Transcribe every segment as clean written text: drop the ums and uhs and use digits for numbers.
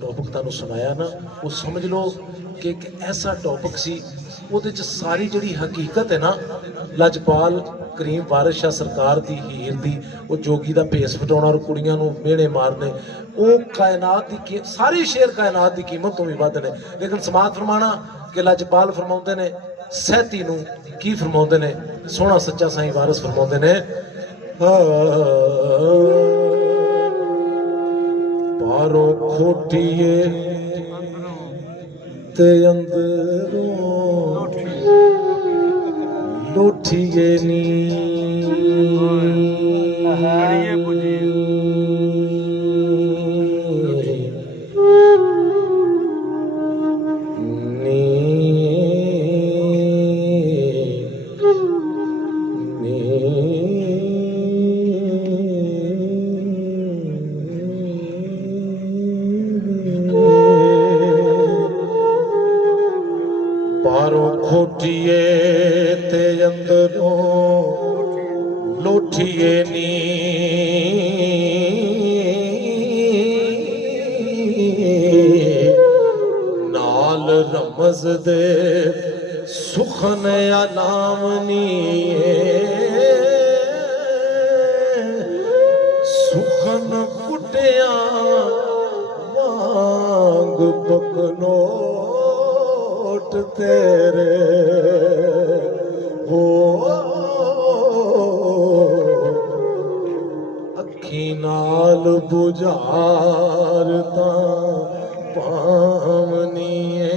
Topic तुहानूं सुनाया ना, वो समझ लो कि एक ऐसा टॉपिक सी, ਉਹਦੇ ਚ सारी जिहड़ी हकीकत है ना, लजपाल करीम वारिस शाह सरकार दी हीर दी, वो जोगी दा भेस वटाउणा और कुड़ियां नूं मेहणे मारने, वो कायनात दी सारी शेर कायनात दी कीमत तो भी वध ने। लेकिन समात फरमाना कि लजपाल फरमाउंदे ने सैती नूं की फरमाउंदे ने, सोहना सच्चा साईं वारिस फरमाउंदे ने, पारों खोटिए ते अंदरों लोठिए नी, बारों खोटिए ते अंदरों लोठिए नी, नाल रमज दे सुखन अलामनी, सुखन कुटिया वांग पकनोट तेरे हो, अखी नाल बुझारता पावनीए,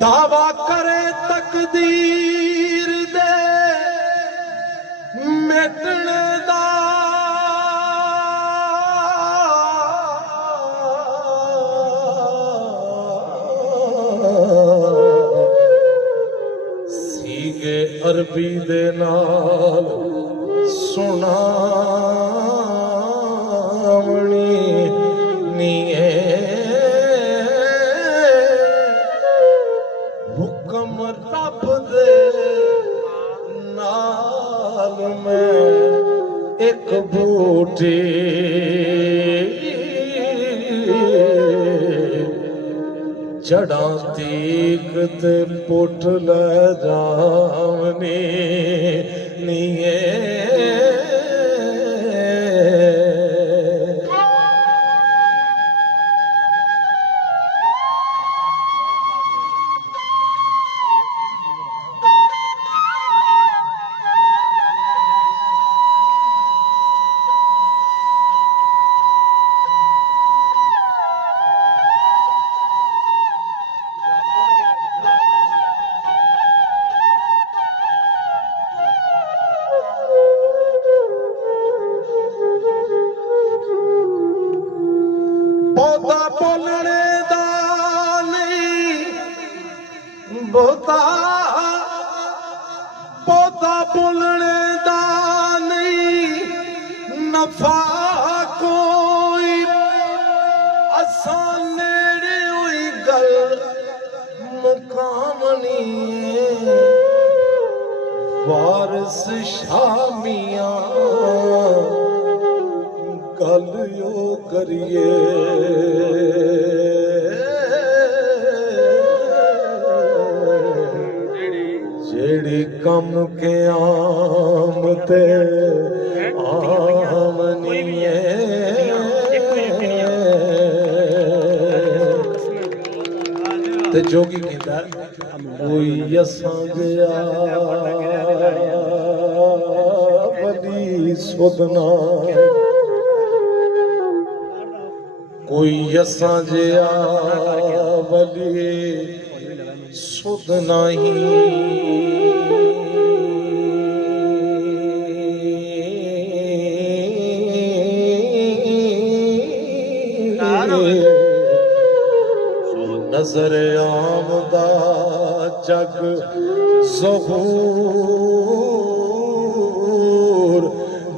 दावा करे तकदीर दे मिटने दा, सीगे अरबी दे नाल सुनावनी नीए, हुक्म रब दे नाल मैं एक बूटी जड़ा तीक ते पुट ले जावनी नीए, बहुता बोलने दा नहीं, बहुता बोलने दा नहीं, नफा कोई असान नेड़े हुई गल मुकामनी, वारिस शामिया गल यो करिए, जेड़ी कम के आम ते आमनीए, ते जोगी कहता कोई असां गया वली सुदना, कोई असां जिया वली सुध नहीं, नजर आमदा जग ज़हूर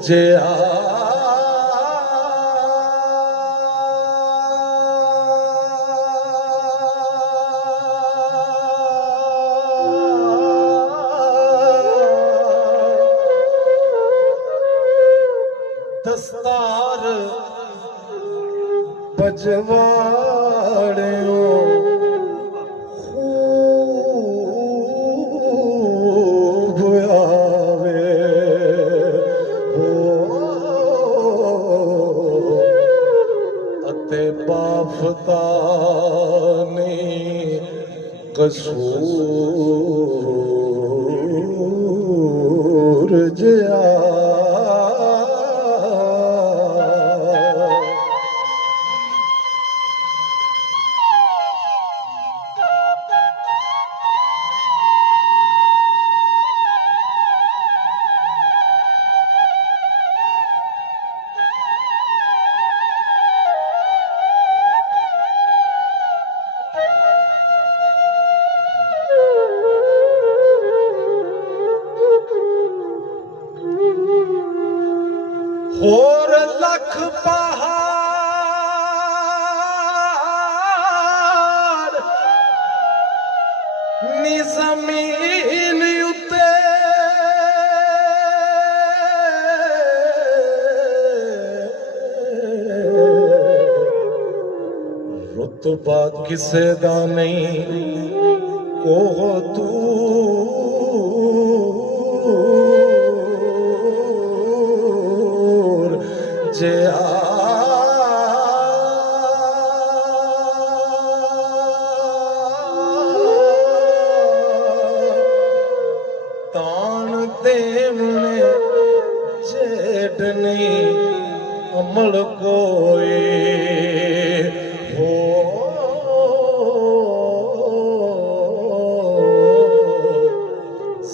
जे दस्तार बजवाड़ियों खूब आवे हो अते बाफतानी कसूर जिया होर लख पहाड़ नी ज़मीन उते रुतबा किसे दा नहीं कोह तू जे तान देवने जेठ नहीं अमल कोई हो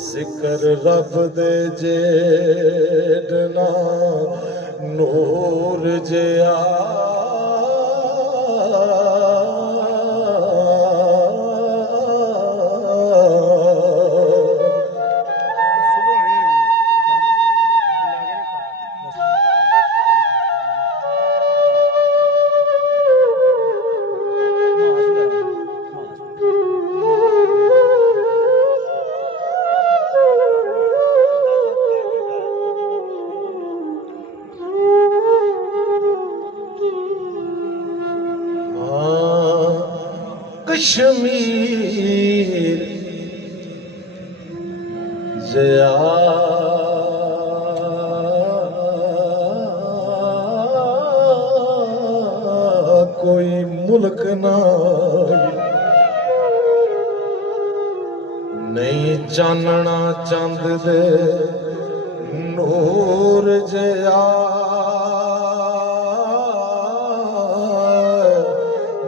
जिक्र रब दे जेठ ना नूर जिया कश्मीर जया कोई मुल्क ना नहीं जानना चंद दे नूर जया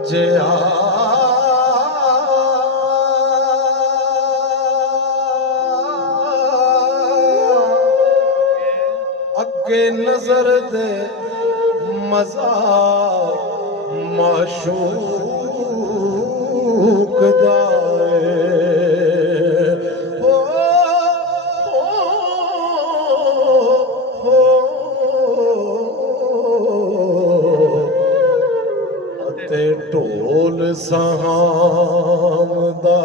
जया अगे नजर दे मजा माशूक दाए अते ढोल सहाम दा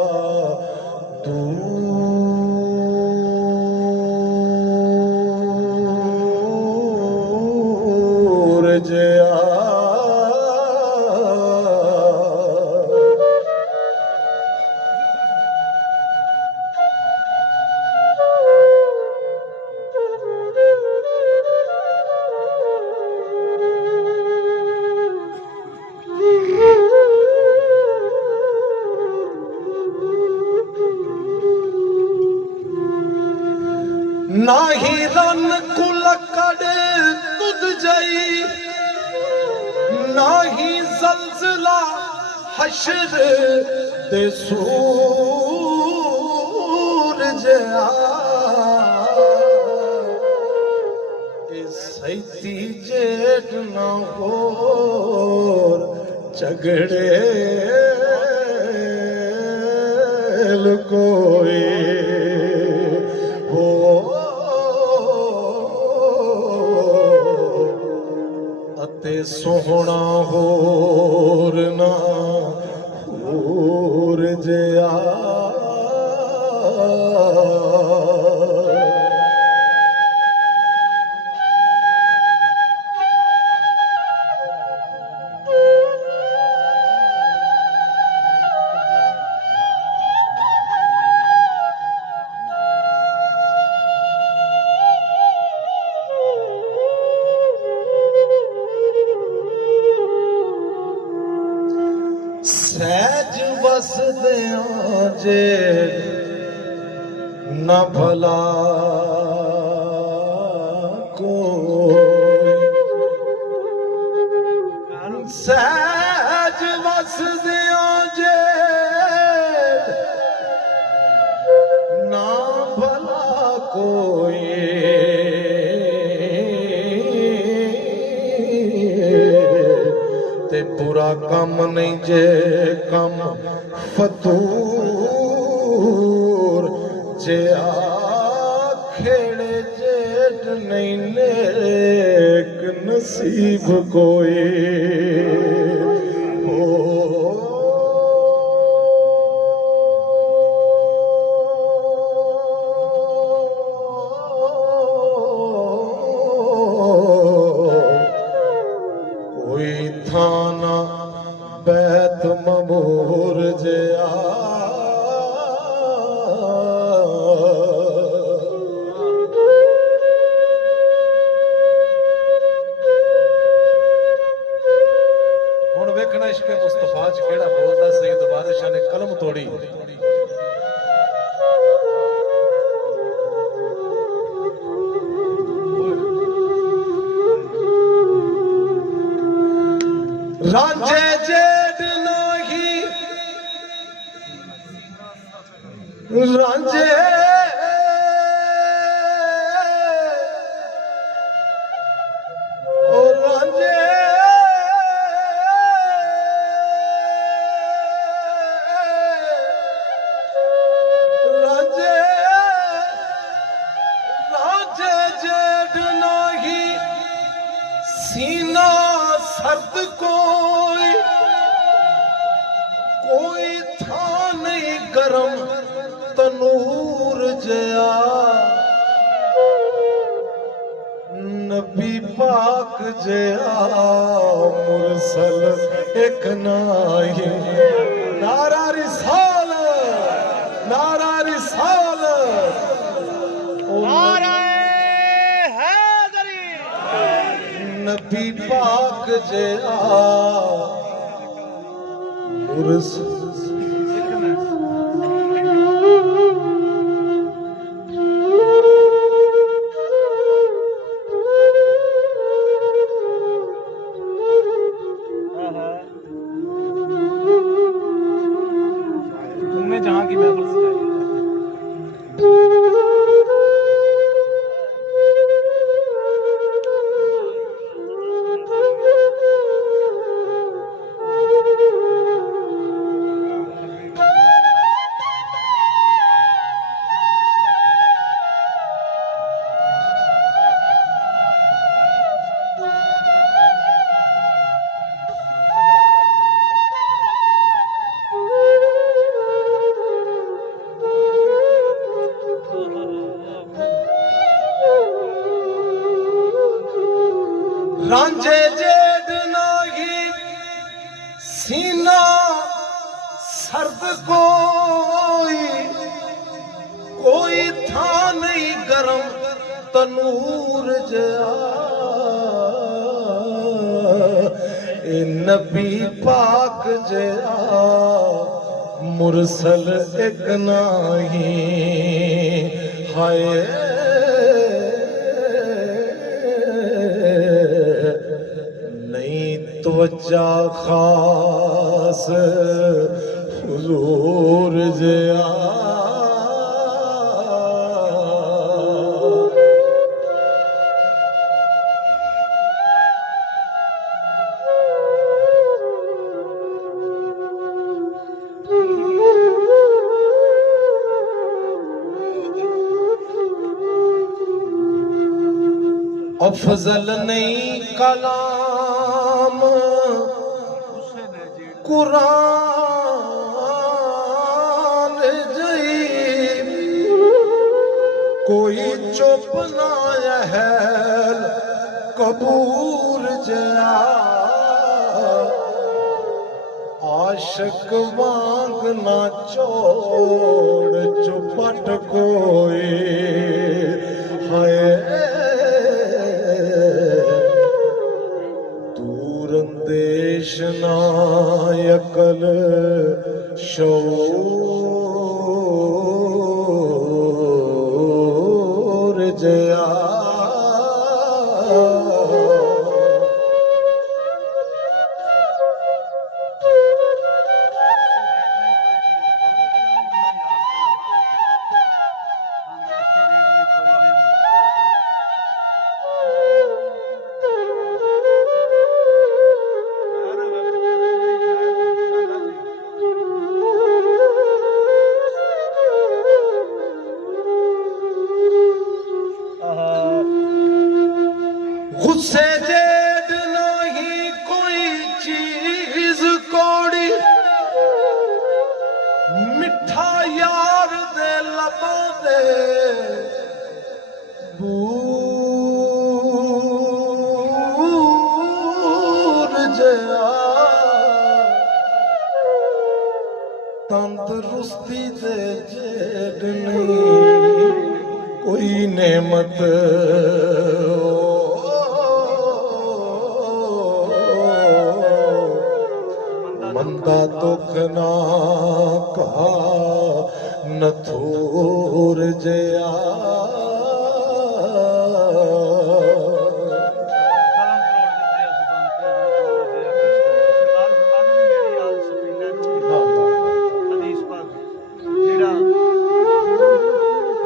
दूर जिया नाही रन कुलकड़ तुद जई नाही जलजला हशर दे सूर जया सैती जेठ न होर झगड़े महल कोई हो अते सोहना होर ना होर जिया सहज वसदियां जे न भला कोई सहज वसदियां जे न भला कोई ते बुरा कम नहीं जे कम फतूर जे आखेड़े जेठ नहीं नेक नसीब कोई हो कोई थाना बैत ममूर जिया हुण वेखना इश्क मुस्तफा च केड़ा बोलदा सैयद बादशाह ने कलम तोड़ी रांझे जेठ नाही रांझे ओ रांझे रांझे रांझे जेठ नाही सीना सर्द कोई कोई था नहीं गरम तनूर जया नबी पाक जया मुरसल एक नाही नारा रिसाल नारा रिसाल नबी पाक जया मुरसल तुमने जहाँ की महफिल सजाई रांझे जेठ नाही सीना सर्द कोई कोई था नहीं गरम तनूर जया ए नबी पाक जया मुरसल एक नाही हाय तवज्जा खास हुजूर जिया अफजल नहीं कलाम कुरान जई कोई चुप ना अहल कबूर जया आशिक वांग ना चोड़ चुपट कोई हाय दूर अंदेश ना अकल शऊर जया गुस्से जेड नहीं कोई चीज कोड़ी मिठा यार दे लबों दे बूर जया तंदरुस्ती दे जेड नहीं कोई नेमत मंदा दुख ना कहा नथूर जया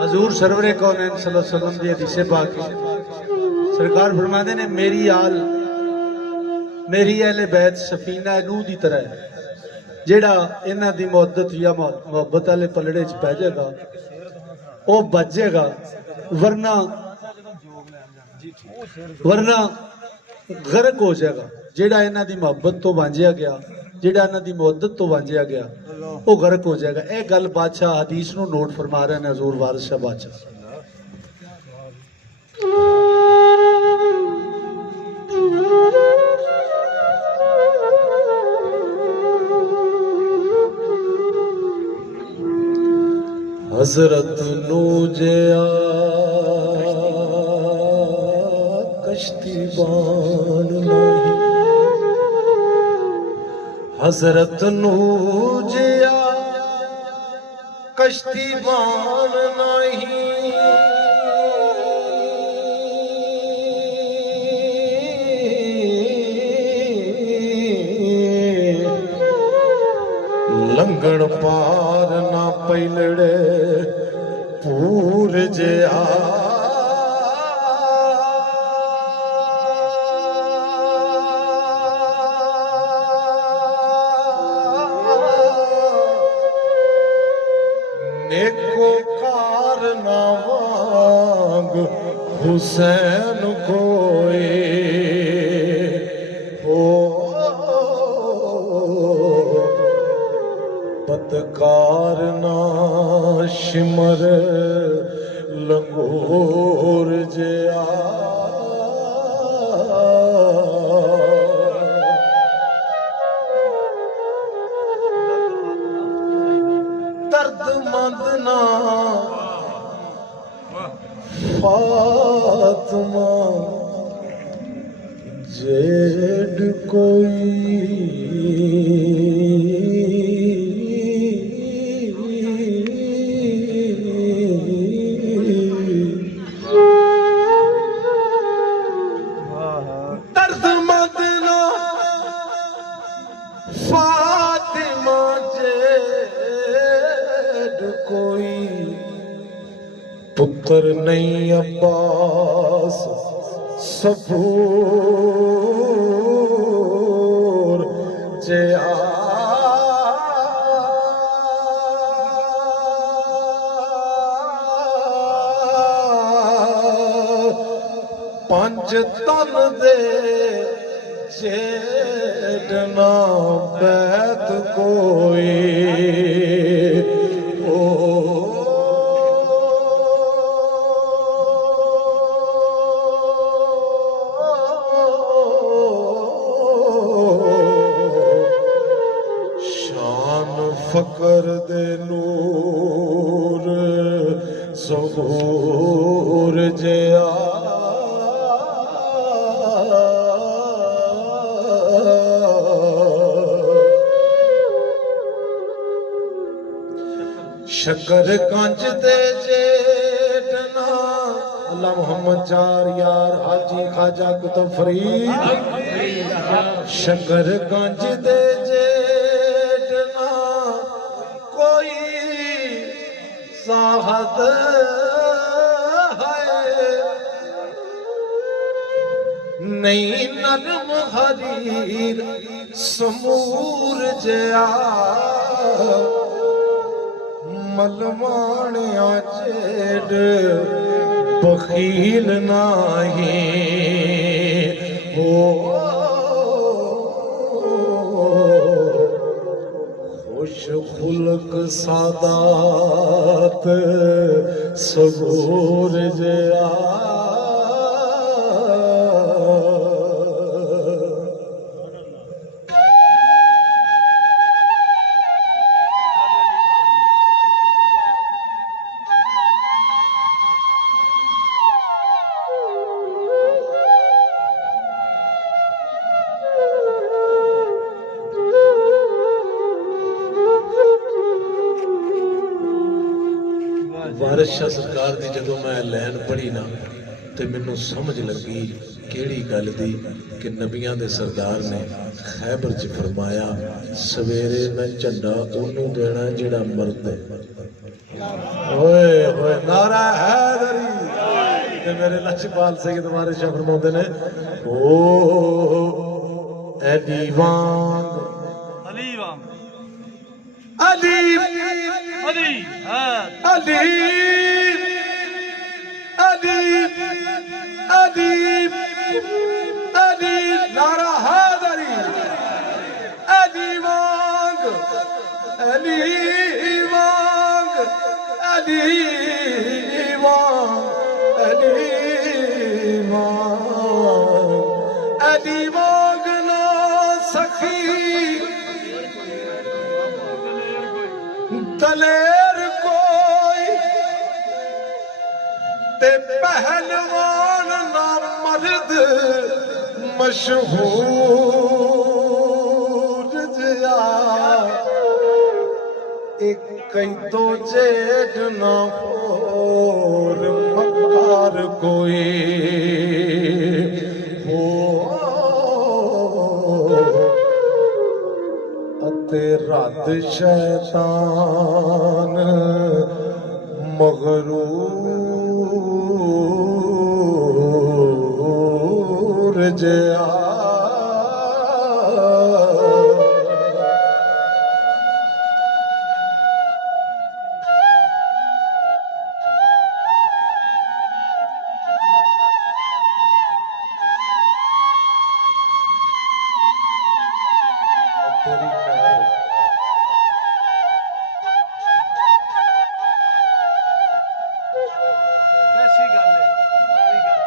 हजूर सरवरे कौनैन सल्लल्लाहु अलैहि वसल्लम दी हदीस पाक सरकार फरमाते ने मेरी आल मेरी अहले बैत सफीना नूह दी तरह है जेड़ा इन्हां दी मुहद्दत या मोहब्बत वाले पलड़े च पै जाएगा वो बच जाएगा वरना गर्क हो जाएगा जेड़ा इन्हां दी मोहब्बत तो वांझिया गया जेड़ा इन्हां दी मुहद्दत तो वांझिया गया वो गर्क हो जाएगा। यह गल बादशाह हदीस नूं नोट फरमा रहे हैं हजूर वारिस शाह बादशाह। हजरत नूजया कश्ती बान नहीं हजरत नूजया कश्ती बान नहीं लंगण पार ना पैलड़े पूर जया नेको कार ना वांग हुसैन कोई हो पतकार ना शिमर लंगोर जया दर्द मंद ना फातिमा जेड कोई फातिमा जेड कोई पुत्र नहीं अब्बास सबूर जया पंज पंज तन दे जेडना बैत कोई ओ शान फकर दे नूर ज़हूर जिया शकर कंज दे जेठना अल्लाह मोहम्मद चार यार हाजी खाजा कुतुब फरीद शकर कंज दे जेठना कोई साहत है नहीं नरम हरीर समूर जया मलमाणिया चेड बखील नाही हो खुश खुलक सादात सबूर जया वारिस शाह सरकार दी जदों मैं लैन पढ़ी ना ते मैनू समझ लगी केड़ी गल दी कि नबियां दे सरदार ने खैबर च फरमाया सवेरे मैं झंडा ओनू देना जेड़ा मर्द है ओए ओए नारा हैदरी ते मेरे लछपाल सैयद वारिस शाह फरमाते ने ओ एडी वांग अली वांग अली अली अली अली अली अली नारा हैदरी अली वांग अली वांग अली वांग अली वांग अली वांग ना सखी दलेर कोई ते पहलवान ना मर्द मशहूर जिया एक कई तो जेठ ना होर मकार कोई हो अते रात शैतान मगरूर जया कैसी गल है अगली गल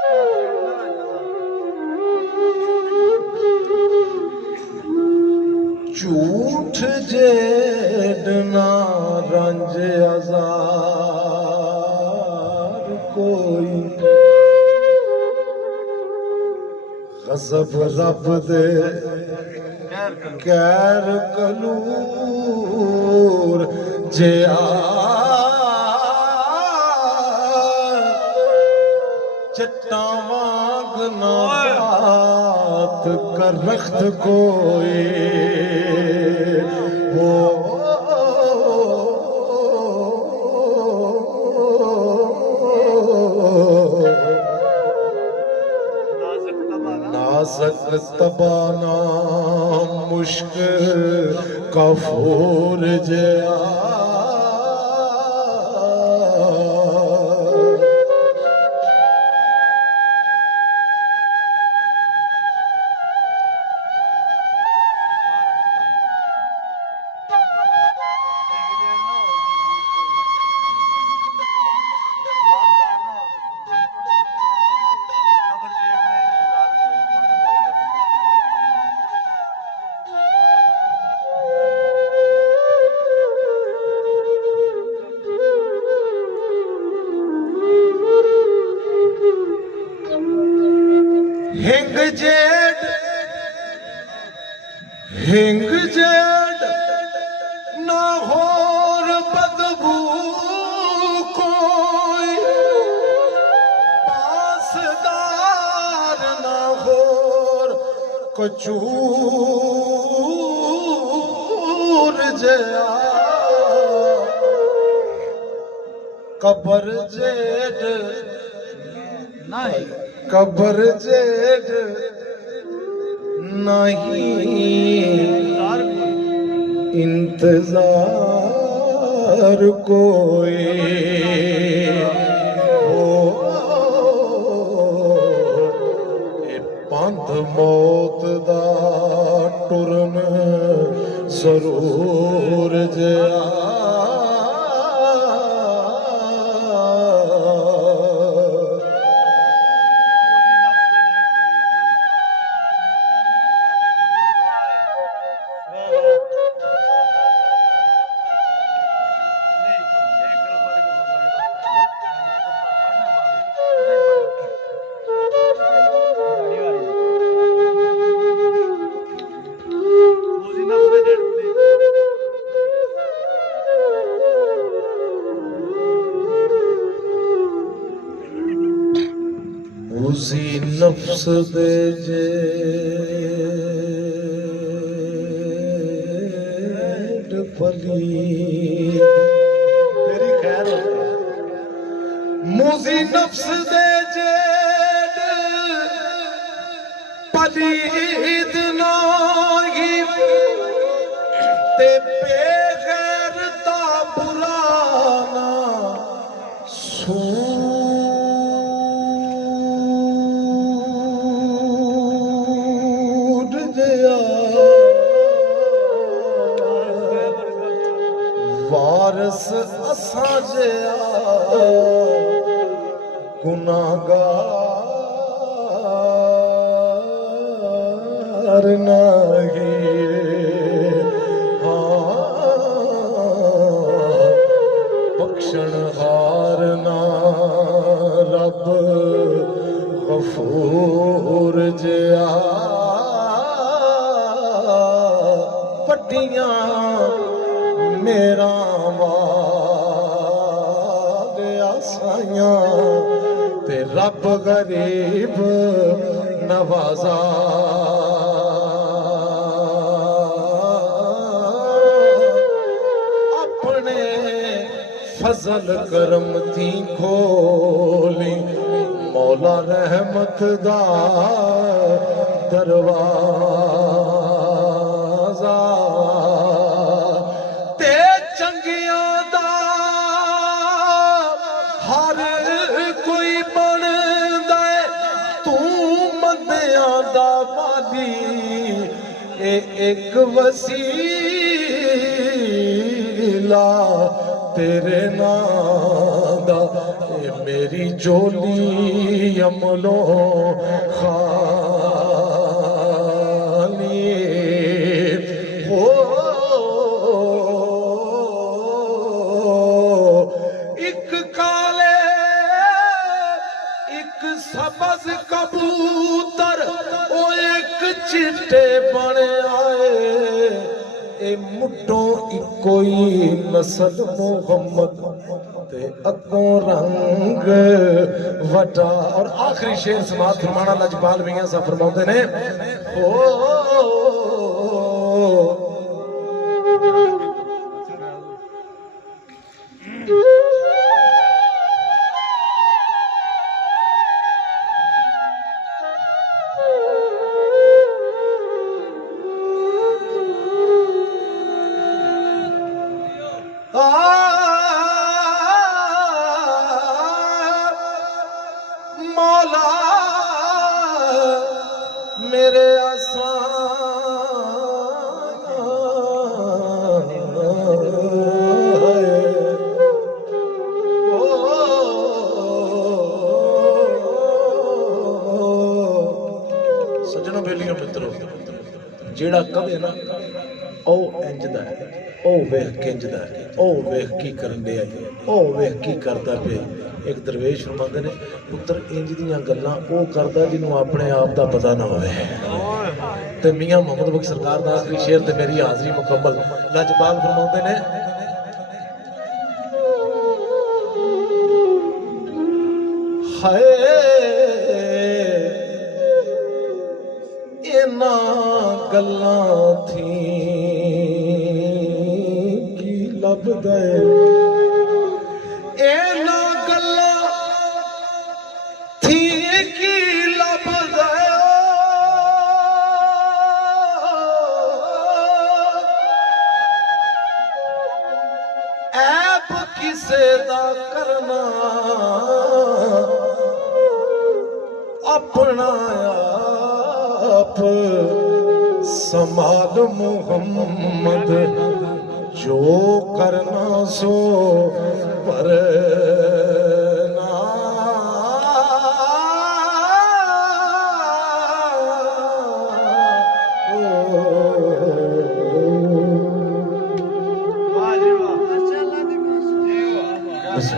झूठ जेडना रंज हजार कोई गजब रब दे कैर कलूर जिया चट्टा वांग नात कर रख्त कोई हो नाज़क तबाना मुश्क कफूर जिया हिंग जेड ना होर बदबू कोई, पासदार ना होर कचूर जया, कबर जेड नहीं कबर जेड नहीं, कार कोई इंतजार कोई हो, ए पंथ मौत दा टुरन जरूर जया, उसी नफ्स दे जेड पली, तेरी खैर हो, मुझी नफ्स दे जेड पलीद नाही, ते बेगैरता बुलाना सूद जया, वारस असा जया गुनाहगार नहीं, बख्शण हार ना रब गफूर जया, पट्टियां मेरा वादिया साइयां, ते रब गरीब नवाजा, अपने फजल करम थी खोली, मौला रहमत दा दरवाजा, ते चंगियां दा हर कोई बनदा है, तू मंदियां दा वाली, ए एक वसीला तेरे नाम दा, ए मेरी जोली अमलो खाली हो, एक काले एक सबज कबूतर, ओ एक चिट्टे बने आए, ए मुट्टों कोई नस्ल मोहम्मद, ते अगों रंग वटा। और आखिरी शेर समात फरमाना लजपाल मियां साहब फरमाते ने, ओ मौला मेरे सज्जनों बेलियों मित्रों, जेड़ा कवे ना ਉਹ ਇੰਜ ਦਾ ਹੈ, ਉਹ ਵੇਖ ਕਿੰਜ ਦਾ ਹੈ, ਉਹ ਵੇਖ ਕੀ ਕਰਨ ਡਿਆ ਈ, ਉਹ ਵੇਖ ਕੀ ਕਰਦਾ ਪਿਆ। ਇੱਕ ਦਰਵੇਸ਼ ਫਰਮਾਉਂਦੇ ਨੇ ਪੁੱਤਰ ਇੰਜ ਦੀਆਂ ਗੱਲਾਂ ਉਹ ਕਰਦਾ ਜਿਹਨੂੰ ਆਪਣੇ ਆਪ ਦਾ ਪਤਾ ਨਾ ਹੋਵੇ। ਤੇ ਮੀਆਂ ਮੁਹੰਮਦ ਬਖਸ਼ ਸਰਕਾਰ ਦਾ ਆਖਰੀ ਸ਼ੇਰ ਤੇ ਮੇਰੀ ਹਾਜ਼ਰੀ ਮੁਕੰਮਲ। ਲਾਜਪਾਲ ਫਰਮਾਉਂਦੇ ਨੇ ਹਾਏ ਇਹਨਾਂ ਗੱਲਾਂ ਥੀ ਕੀ ਲੱਭਦਾ ਏ, ਇਹਨਾਂ ਗੱਲਾਂ ਥੀ ਕੀ ਲੱਭਦਾ ਏ। ਐਬ ਕਿਸੇ ਦਾ ਕਰਨਾ अपना आप संभाल मुहम्मद, जो करना सो पर